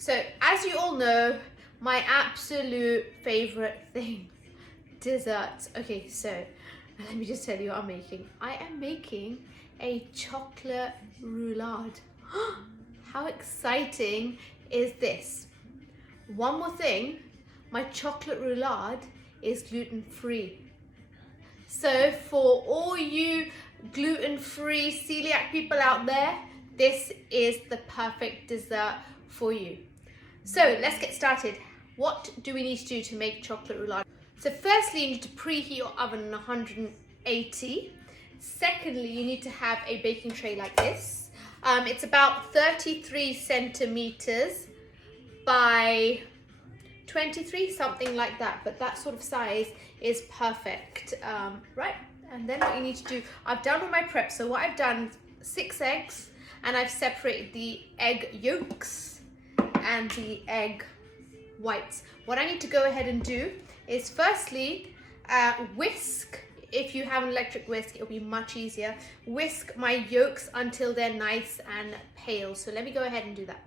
So as you all know, my absolute favorite thing, desserts. Okay, so let me just tell you what I'm making. I am making a chocolate roulade. How exciting is this? One more thing, my chocolate roulade is gluten-free. So for all you gluten-free celiac people out there, this is the perfect dessert for you. So let's get started. What do we need to do to make chocolate roulade? So firstly, you need to preheat your oven on 180. Secondly, you need to have a baking tray like this. It's about 33 centimeters by 23, something like that, but that sort of size is perfect. Right, and then what you need to do, I've done all my prep. So what I've done, 6 eggs, and I've separated the egg yolks and the egg whites. What I need to go ahead and do is firstly whisk. If you have an electric whisk, it'll be much easier. Whisk my yolks until they're nice and pale. So let me go ahead and do that.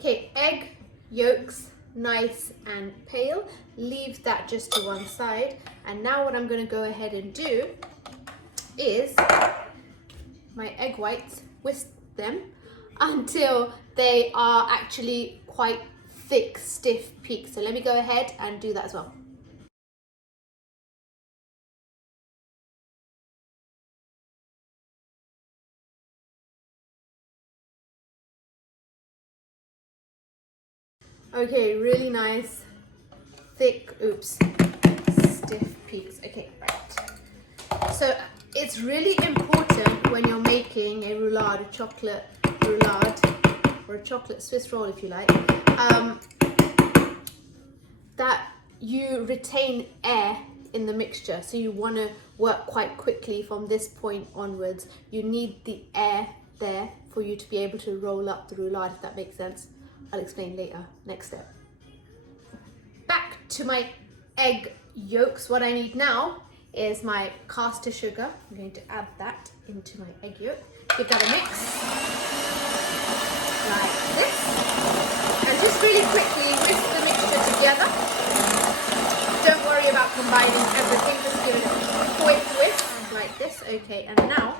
Okay, egg yolks, nice and pale. Leave that just to one side. And now what I'm going to go ahead and do is my egg whites, whisk them until they are actually quite thick, stiff peaks. So let me go ahead and do that as well. Okay, really nice, thick, stiff peaks. Okay, right. So it's really important when you're making a roulade, a chocolate roulade, or a chocolate Swiss roll if you like, that you retain air in the mixture. So you want to work quite quickly from this point onwards. You need the air there for you to be able to roll up the roulade, if that makes sense. I'll explain later. Next step. Back to my egg yolks. What I need now is my Castor Sugar. I'm going to add that into my egg yolk. Give that a mix. Like this. And just really quickly whisk the mixture together. Don't worry about combining everything. Just give it a quick whisk like this. Okay, and now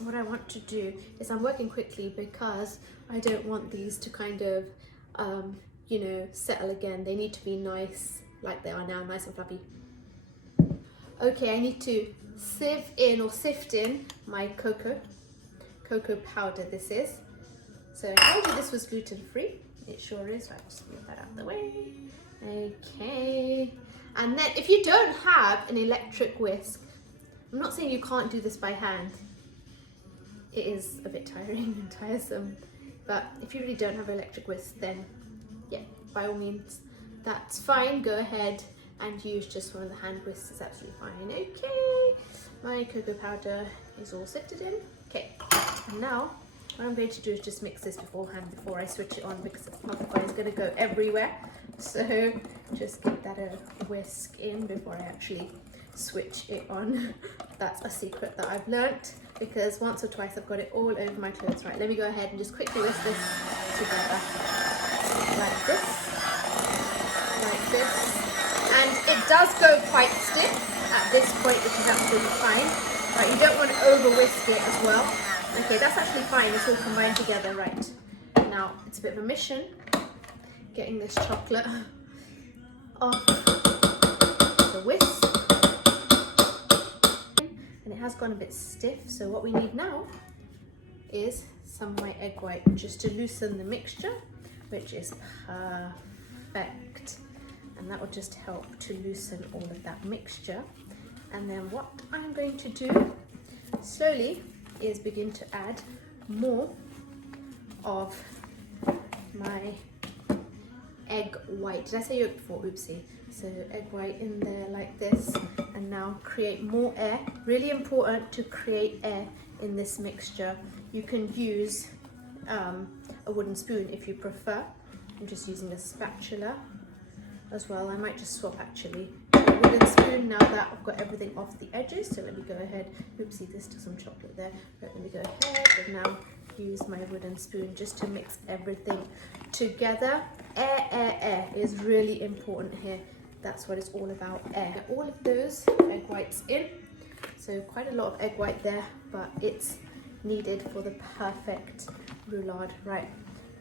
what I want to do is I'm working quickly because I don't want these to kind of, you know, settle again. They need to be nice like they are now, nice and fluffy. Okay, I need to sieve in or sift in my cocoa powder this is. So I told you this was gluten-free. It sure is. I'll just move that out of the way. Okay. And then if you don't have an electric whisk, I'm not saying you can't do this by hand. It is a bit tiring and tiresome, but if you really don't have an electric whisk, then yeah, by all means, that's fine. Go ahead and use just one of the hand whisks. It's absolutely fine. Okay, my cocoa powder is all sifted in. Okay, and now what I'm going to do is just mix this beforehand before I switch it on, because otherwise it's going to go everywhere. So just give that a whisk in before I actually switch it on. That's a secret that I've learnt, because once or twice I've got it all over my clothes. Right, let me go ahead and just quickly whisk this together. Like this. Like this. And it does go quite stiff at this point, which is absolutely fine. Right, you don't want to over whisk it as well. Okay, that's actually fine. It's all combined together. Right, now it's a bit of a mission getting this chocolate off the whisk. And it has gone a bit stiff, so what we need now is some of my egg white just to loosen the mixture, which is perfect. And that will just help to loosen all of that mixture. And then what I'm going to do slowly is begin to add more of my egg white. Did I say yolk before? Oopsie. So egg white in there like this, and now create more air. Really important to create air in this mixture. You can use a wooden spoon if you prefer. I'm just using a spatula as well. I might just swap actually, a wooden spoon fine now that I've got everything off the edges. So let me go ahead. Oopsie, there's still some chocolate there. But let me go ahead and now use my wooden spoon just to mix everything together. Air is really important here. That's what it's all about, air. Get all of those egg whites in. So quite a lot of egg white there, but it's needed for the perfect roulade. Right,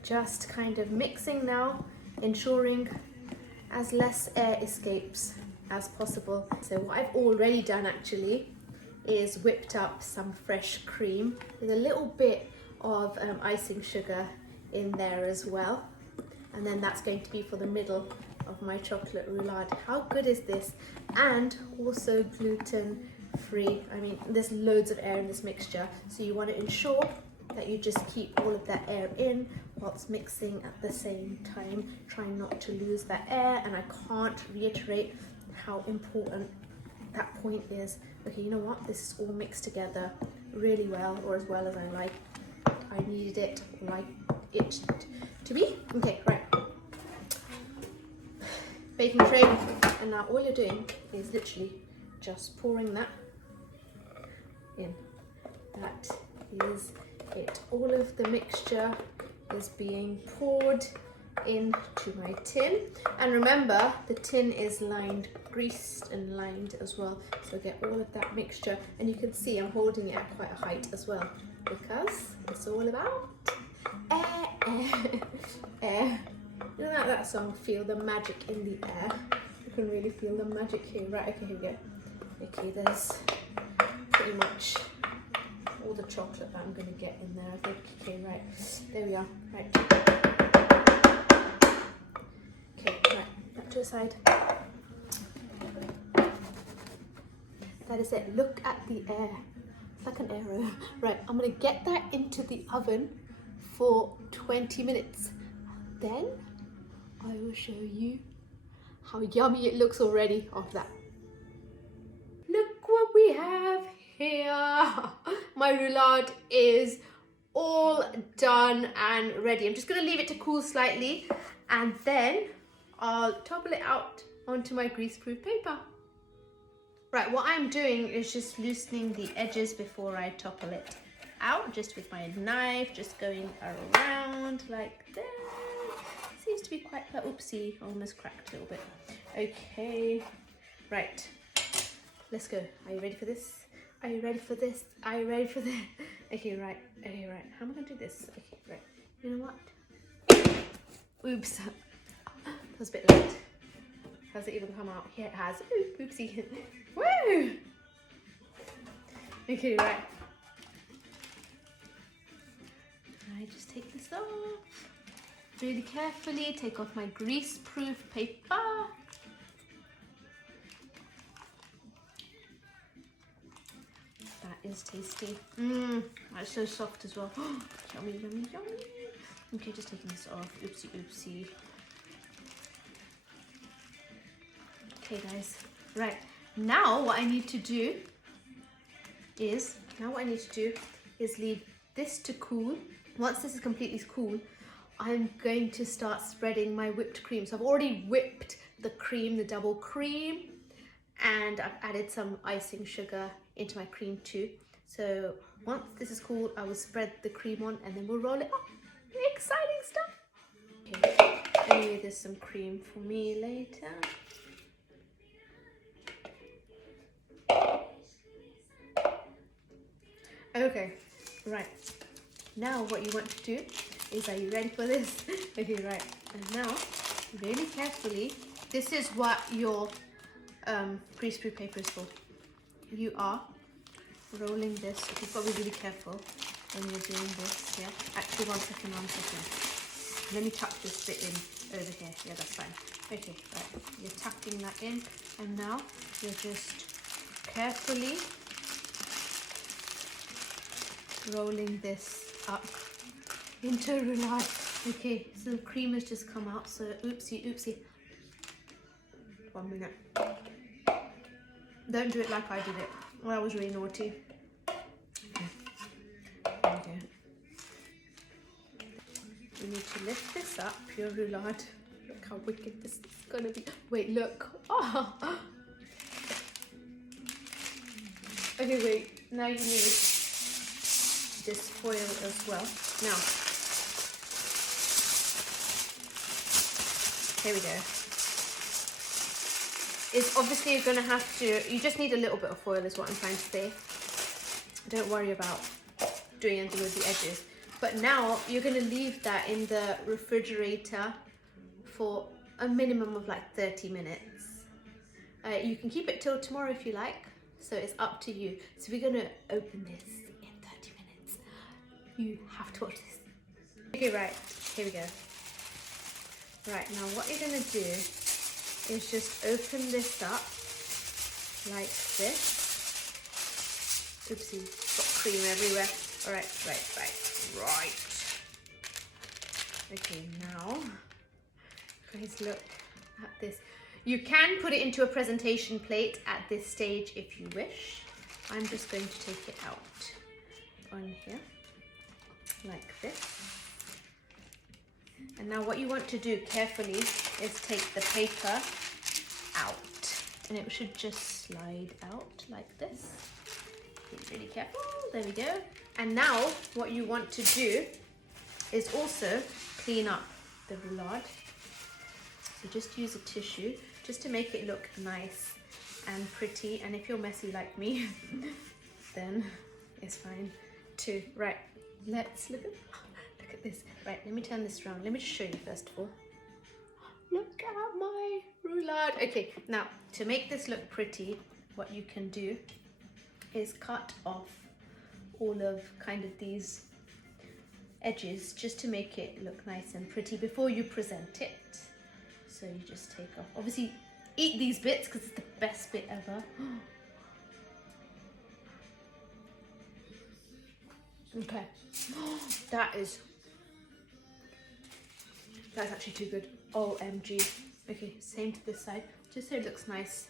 just kind of mixing now, ensuring as less air escapes as possible. So what I've already done actually is whipped up some fresh cream with a little bit of icing sugar in there as well. And then that's going to be for the middle of my chocolate roulade. How good is this? And also gluten free. I mean, there's loads of air in this mixture, so you want to ensure that you just keep all of that air in whilst mixing at the same time, trying not to lose that air. And I can't reiterate how important that point is. Okay, you know what? This is all mixed together really well, or as well as I like. I needed it like it to be. Okay, right. Baking tray, and now all you're doing is literally just pouring that in. That is it. All of the mixture is being poured into my tin, and remember the tin is lined, greased and lined as well, so get all of that mixture. And you can see I'm holding it at quite a height as well, because it's all about air. Isn't that song, Feel the Magic in the Air? You can really feel the magic here. Right, okay, here we go. Okay, there's pretty much all the chocolate that I'm going to get in there, I think. Okay, right, there we are. Right. Okay, right, back to the side. That is it. Look at the air. It's like an arrow. Right, I'm going to get that into the oven for 20 minutes. Then I will show you how yummy it looks already after that. Look what we have here. My roulade is all done and ready. I'm just going to leave it to cool slightly, and then I'll topple it out onto my greaseproof paper. Right, what I'm doing is just loosening the edges before I topple it out, just with my knife, just going around like this. Seems to be quite, oopsie, almost cracked a little bit. Okay, right, let's go. Are you ready for this? Are you ready for this? Are you ready for this? Okay, right, how am I gonna do this? Okay, right, you know what? Oops, that was a bit late. Has it even come out? Yeah, it has. Ooh, oopsie. Woo! Okay, right. I just take this off. Really carefully take off my grease-proof paper. That is tasty. That's so soft as well. Yummy, yummy, yummy. Okay, just taking this off. Oopsie, oopsie. Okay, guys. Right. Now what I need to do is leave this to cool. Once this is completely cool, I'm going to start spreading my whipped cream. So I've already whipped the cream, the double cream, and I've added some icing sugar into my cream too. So once this is cool, I will spread the cream on and then we'll roll it up. Exciting stuff. Okay, maybe there's some cream for me later. Okay, right. Now what you want to do is, are you ready for this? Okay, right. And now, really carefully, this is what your greaseproof paper is for. You are rolling this. You've got to be really careful when you're doing this. Yeah. Actually, one second. Let me tuck this bit in over here. Yeah, that's fine. Okay, right. You're tucking that in, and now you're just carefully rolling this up into roulade. Okay, so the cream has just come out, so oopsie. 1 minute. Don't do it like I did it. Well, that was really naughty. Okay. There we go. You need to lift this up, your roulade. Look how wicked this is gonna be. Wait, look. Oh. Okay, wait. Now you need this foil as well. Now, here we go. It's obviously you're going to have to, you just need a little bit of foil is what I'm trying to say. Don't worry about doing anything with the edges. But now you're going to leave that in the refrigerator for a minimum of like 30 minutes. You can keep it till tomorrow if you like, so it's up to you. So we're going to open this in 30 minutes. You have to watch this. Okay, right, here we go. Right, now what you're going to do is just open this up like this. Oopsie, got cream everywhere. All right. Okay, now, guys, look at this. You can put it into a presentation plate at this stage if you wish. I'm just going to take it out on here, like this. And now what you want to do carefully is take the paper out, and it should just slide out like this. Be really careful, there we go. And now what you want to do is also clean up the roulade. So just use a tissue just to make it look nice and pretty. And if you're messy like me, then it's fine too. Right, let's look at this. Right, let me turn this around. Let me just show you first of all. Look at my roulade. Okay, now to make this look pretty, what you can do is cut off all of kind of these edges just to make it look nice and pretty before you present it. So you just take off, obviously eat these bits because it's the best bit ever. Okay, that's actually too good. OMG. Okay, same to this side, just so it looks nice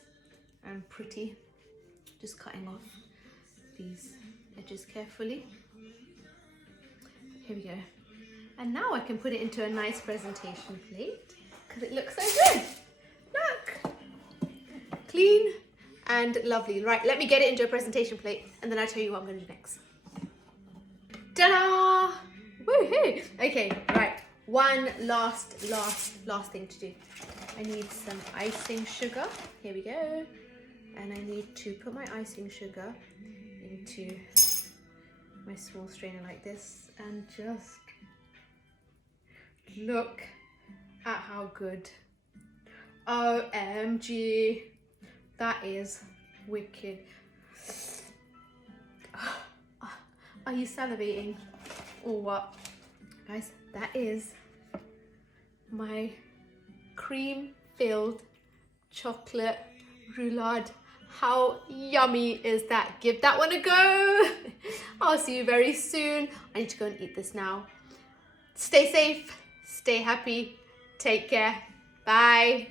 and pretty. Just cutting off these edges carefully. Here we go. And now I can put it into a nice presentation plate because it looks so good. Look, clean and lovely. Right, let me get it into a presentation plate and then I'll tell you what I'm going to do next. Ta-da! Woohoo! Okay, right. One last thing to do. I need some icing sugar. Here we go. And I need to put my icing sugar into my small strainer like this and just look at how good. OMG, that is wicked. Are you salivating or what? Guys, that is my cream-filled chocolate roulade. How yummy is that? Give that one a go. I'll see you very soon. I need to go and eat this now. Stay safe, stay happy, take care. Bye.